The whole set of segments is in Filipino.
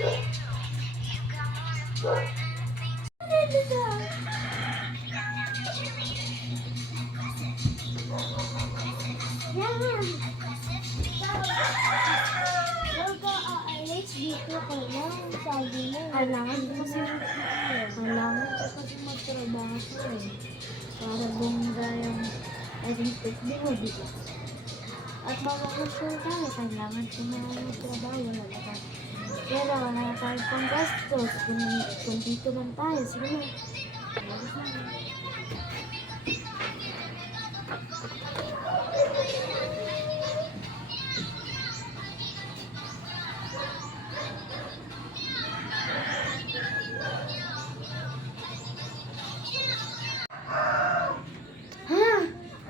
Dito ka lang, sabi mo. Kailangan ko kasi magtrabaho eh. Para bongga yung identity mo, di ba? At mamakusyon tayo, kailangan ko na magtrabaho, wala na tayo. Pero wala na tayo pang gastos. Kung dito lang tayo, sige na.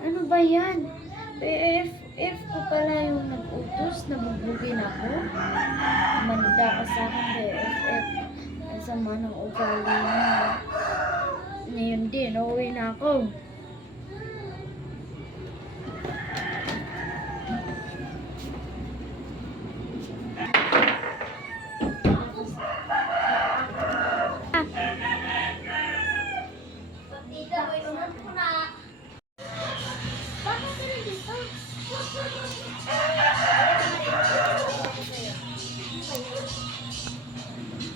Ano ba yan? PFF ko pala yung nag-utos, nabugbugin ako. Manda ka sa akin, PFF. Ang sama ng ugali mo. Ngayon din, uuwi na ako.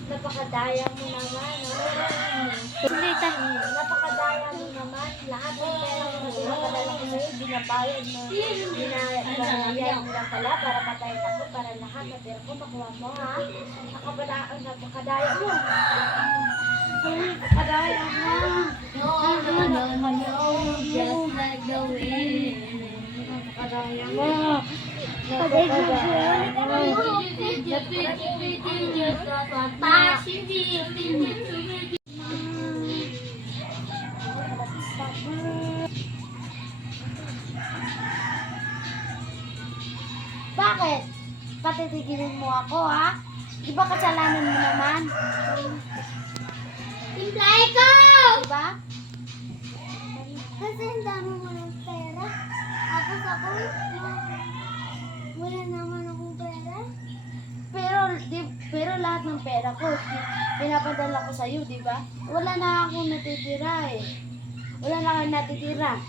Napakadaya mo naman, napakadaya mo naman. Lahat ng pera mo na pinapadala ko sa'yo, binabayad mo. Binabayad mo lang pala para patayin ako, para lahat na pera ko makuha mo, ha? Napakadaya mo. Napakadaya mo. No, just like the wind. Napakadaya mo. Bakit? Patitigilin mo ako, ha? Di ba kasalanan mo naman? Timplay ko! Di ba? Kasi ang dami mo ng pera. Tapos ako, wala naman akong pera. Pero lahat ng pera ko, pinapadala ko sa'yo, di ba? Wala na akong natitira eh. Wala na akong natitira.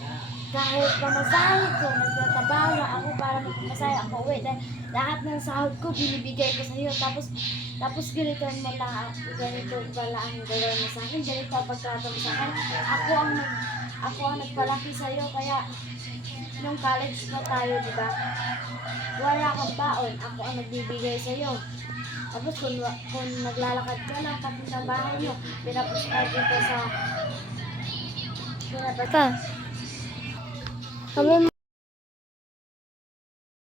Kahit pamasahe ko, nagtatrabaho na ako para magpamasahe ako uwi. Dahil lahat ng sahod ko, binibigay ko sa'yo. Tapos ganito mo lang, ganito pala ang gagawin mo sa akin. Ganito ang pagtrato mo sa akin. Ako ang nagpalaki sa'yo, kaya nung college pa tayo, di ba? Wala kang baon, ako ang nagbibigay sa'yo. Tapos kung naglalakad ka lang papunta bahay nyo, pinapusta dito sa... Kami